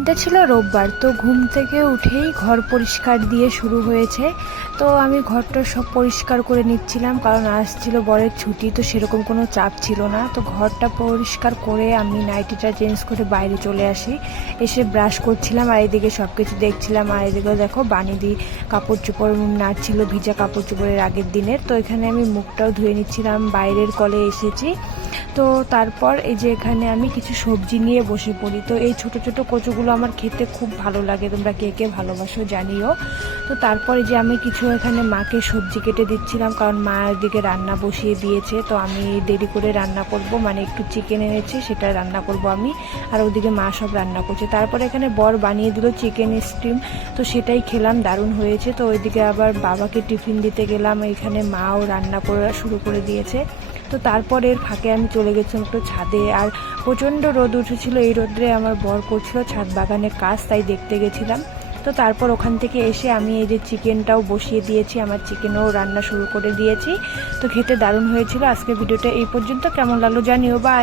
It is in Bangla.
এটা ছিল রোববার, তো ঘুম থেকে উঠেই ঘর পরিষ্কার দিয়ে শুরু হয়েছে। তো আমি ঘরটা সব পরিষ্কার করে নিচ্ছিলাম, কারণ আজ ছিল বরের ছুটি, তো সেরকম কোনো চাপ ছিল না। তো ঘরটা পরিষ্কার করে আমি নাইটিটা চেঞ্জ করে বাইরে চলে আসি। এসে ব্রাশ করছিলাম আর এদিকে সব কিছু দেখছিলাম। আর এদিকে দেখো বানিদি কাপড় চোপড় নাড়ছিল, ভিজা কাপড় চোপড়ের আগের দিনের। তো এখানে আমি মুখটাও ধুয়ে নিচ্ছিলাম, বাইরের কলে এসেছি। তো তারপর এই যে এখানে আমি কিছু সবজি নিয়ে বসে পড়ি। তো এই ছোট ছোট কচুগুলো আমার খেতে খুব ভালো লাগে, তোমরা কে কে ভালোবাসো জানিও। তো তারপরে যে আমি কিছু এখানে মাকে সবজি কেটে দিচ্ছিলাম, কারণ মা এদিকে রান্না বসিয়ে দিয়েছে। তো আমি দেরি করে রান্না করব, মানে একটু চিকেন এনেছি সেটা রান্না করব আমি, আর ওদিকে মা সব রান্না করছে। তারপরে এখানে বর বানিয়ে দিল চিকেন স্টিম, তো সেটাই খেলাম, দারুণ হয়েছে। তো ওইদিকে আবার বাবাকে টিফিন দিতে গেলাম, এখানে মাও রান্না করা শুরু করে দিয়েছে। তো তারপর এর ফাঁকে আমি চলে গেছিলাম একটু ছাদে, আর প্রচণ্ড রোদ উঠেছিল। এই রোদ্রে আমার বর করছিল ছাদ বাগানে কাজ, তাই দেখতে গেছিলাম। তো তারপর ওখান থেকে এসে আমি এই যে চিকেনটাও বসিয়ে দিয়েছি, আমার চিকেনও রান্না শুরু করে দিয়েছি। তো খেতে দারুণ হয়েছিল। আজকে ভিডিওটা এই পর্যন্ত, কেমন লাগলো জানিও, বাই।